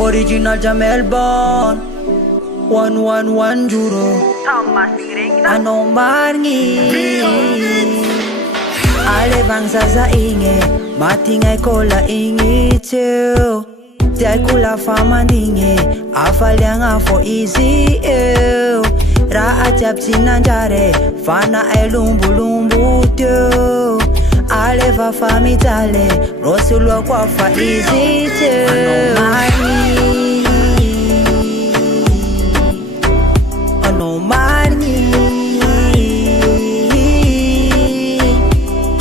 Original Jamel Bon 111 Juro Anong marngi Ale vang zaza inge Matingay ko la ingi too Tiay kula famandinge Afalyang afo easy Ra ajab sinanjare Fana ay lumbu too Ale va famitale Rosulo kwa fa easy too Ano marni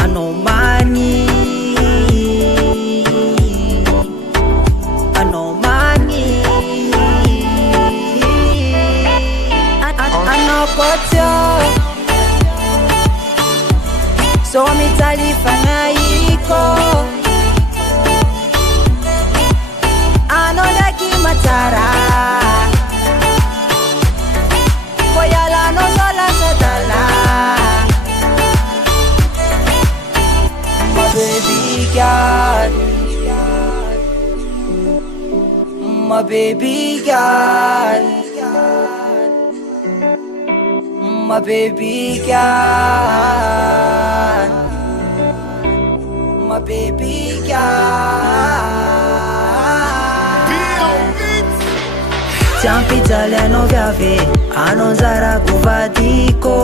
Ano marni Ano marni Ano kotyo So mi talifa iko Ano daki matara Koyala no sola setala My baby girl My baby girl My baby girl My baby girl Champi no viave Anonzara kuvadiko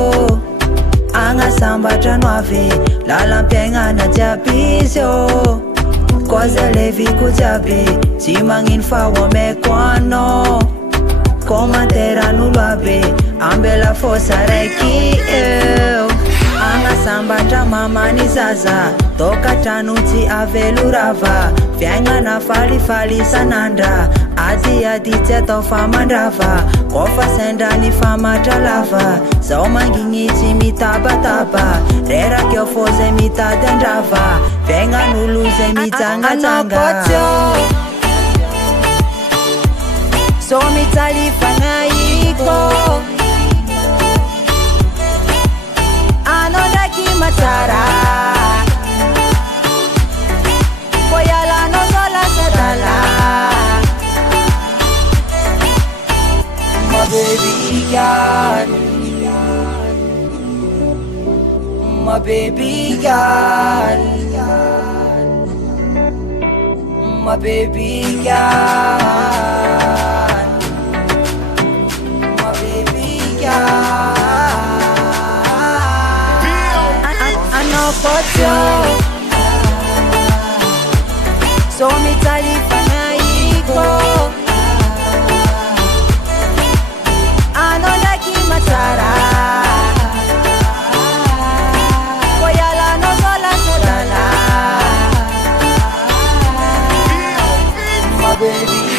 Anga samba januave Lalampenga na japisyo Koze levi kujabe Simangin fa wame kwano Komantera nulwabe Ambela fosa reki Anga samba jamama ni zaza Toka tanuti avelurava Fianga na fali sananda Adi teto fama drava Kofa senda ni fama jalava Zauma ngingiti mitaba Rera kyo foze mita dendrava Venga nuluze mitanga tanga So mitalifa iko Anodaki matara Koyala no sola setala My baby girl My baby girl My baby girl My baby girl I know for you So mi talifa iko Anodaki matara Koyala no sola setala My baby